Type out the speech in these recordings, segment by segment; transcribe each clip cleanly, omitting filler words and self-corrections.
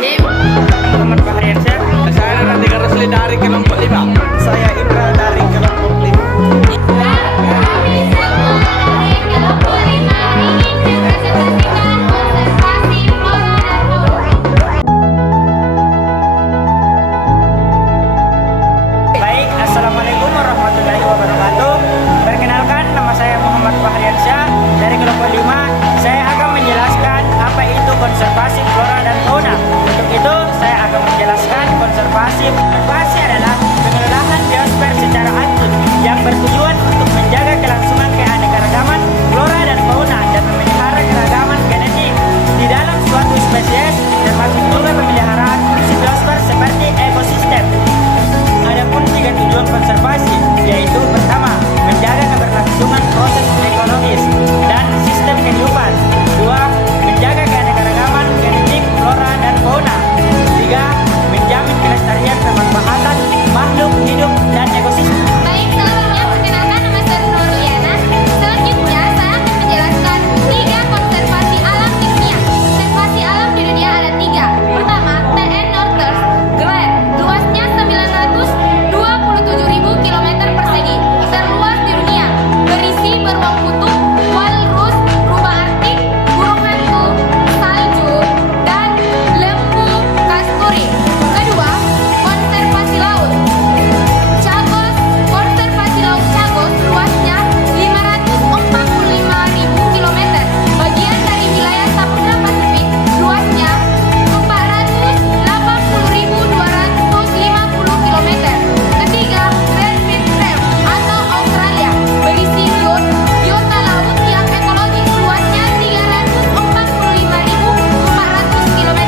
Bismillahirrahmanirrahim. Muhammad Fahriansyah. Saya Nanti Rusli dari kelompok 5. Saya Indra dari kelompok 5. Baik, Assalamualaikum warahmatullahi wabarakatuh. Perkenalkan, nama saya Muhammad Fahriansyah dari kelompok 5. Saya akan menjelaskan apa itu konservasi flora dan fauna. Untuk itu, saya akan menjelaskan konservasi. Konservasi adalah pengelolaan biosfer secara aktif yang bertujuan untuk menjaga kelangsungan keanekaragaman flora dan fauna dan memelihara keragaman genetik di dalam suatu spesies, termasuk juga pemeliharaan fungsi biosfer seperti ekosistem. Adapun 3 tujuan konservasi, yaitu pertama, menjaga keberlangsungan proses ekologis dan sistem kehidupan. 2, menjaga keanekaragaman genetik flora dan fauna. 3, menjamin kelestarian pemanfaatan makhluk hidup dan ekosistem. Baik, selanjutnya perkenalkan, nama saya Nurliana. Selanjutnya saya akan menjelaskan 3 konservasi alam di dunia. Konservasi alam di dunia ada 3. Pertama, TN Northern Grand, luasnya 927.000 km persegi, terluas di dunia, berisi beruang kutub, walrus, rubah Arktik, burung hantu, salju, dan lembu kasturi. Kedua, konservasi laut. Chagos, konservasi laut Chagos luasnya 545.000 km, bagian dari wilayah Samudra Pasifik, luasnya 480.250 km. Ketiga, Grand Reef atau Australia, berisi biota laut yang ekologis, luasnya 345.400 km.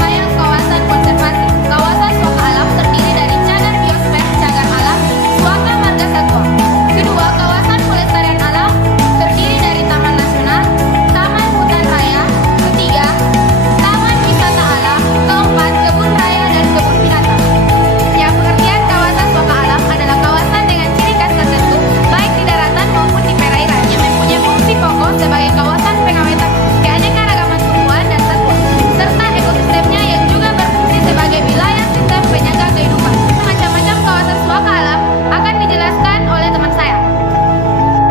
Sayang kawasan konservasi. Kawasan suaka alam terdiri dari cagar biosfer, cagar alam, suaka marga satwa. Kedua, kawasan pelestarian alam terdiri dari taman nasional, taman hutan raya. Ketiga, taman wisata alam. Keempat, kebun raya dan kebun binatang. Yang pengertian kawasan suaka alam adalah kawasan dengan ciri khas tertentu, baik di daratan maupun di perairan, yang mempunyai fungsi pokok sebagai kawasan pengawetan keanekaragaman tumbuhan dan satwa, serta ekosistemnya yang juga berfungsi sebagai wilayah sistem penyangga kehidupan. Macam-macam kawasan suaka alam akan dijelaskan oleh teman saya.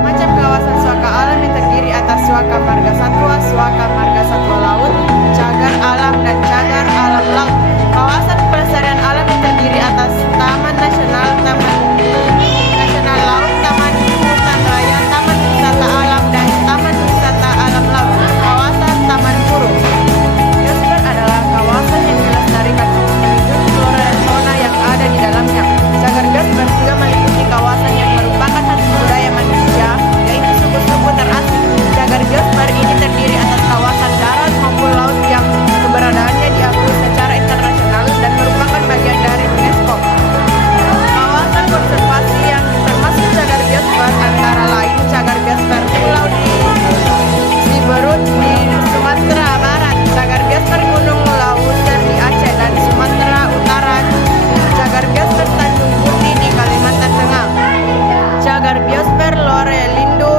Macam kawasan suaka alam yang terdiri atas suaka marga satwa laut, cagar alam dan cagar alam laut. Kawasan pelestarian alam yang terdiri atas taman nasional laut, taman hutan raya, taman wisata alam dan taman wisata alam laut. Kawasan taman burung. Biosfer adalah kawasan yang dilestarikan untuk melindungi flora dan fauna yang ada di dalamnya. Cagar biosfer juga meliputi kawasan yang merupakan hasil budaya manusia, yaitu suku-suku terasing. Cagar biosfer ini terdiri atas kawasan darat maupun laut yang keberadaannya diakui secara internasional dan merupakan bagian dari UNESCO. Kawasan konservasi yang termasuk cagar biosfer antara lain cagar biosfer Pulau di Siberut di Sumatera Barat, cagar biosfer Gunung Lawuser di Aceh dan Sumatera Utara, cagar biosfer Tanjung Putih di Kalimantan Tengah, cagar biosfer Lorelindo,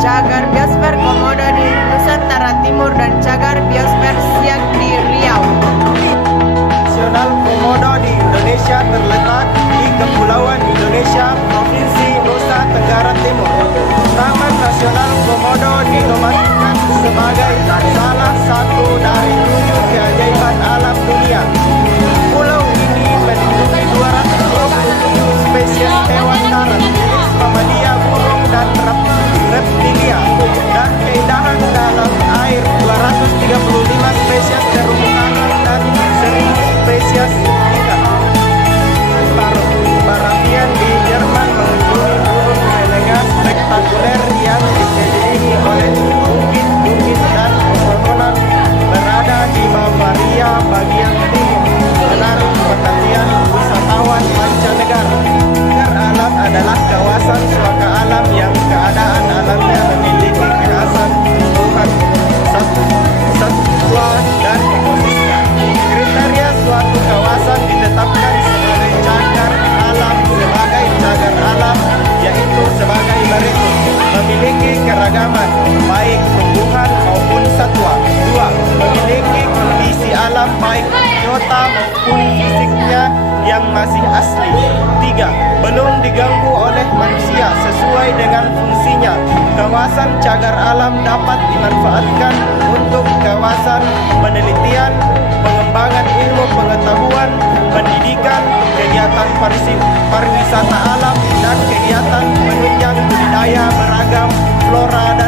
cagar biosfer Komodo di Nusantara Timur, dan cagar biosfer Siak di Riau. Nasional Komodo di Indonesia terletak di Kepulauan Indonesia, Provinsi Nusa Tenggara Timur. Taman Nasional Komodo dinobatkan sebagai salah satu dari 7 keajaiban alam dunia. Pulau ini melindungi 227 spesies hewan darat, jenis mamalia, burung, dan reptilia, dan keindahan dalam air 235 spesies terumbu karang dan 1000 spesies ikan. Para Barapian di Jerman mengunjungi burung Menegas alam baik biota maupun fisiknya yang masih asli. 3. Belum diganggu oleh manusia sesuai dengan fungsinya. Kawasan cagar alam dapat dimanfaatkan untuk kawasan penelitian, pengembangan ilmu pengetahuan, pendidikan, kegiatan pariwisata alam, dan kegiatan menunjang budidaya beragam flora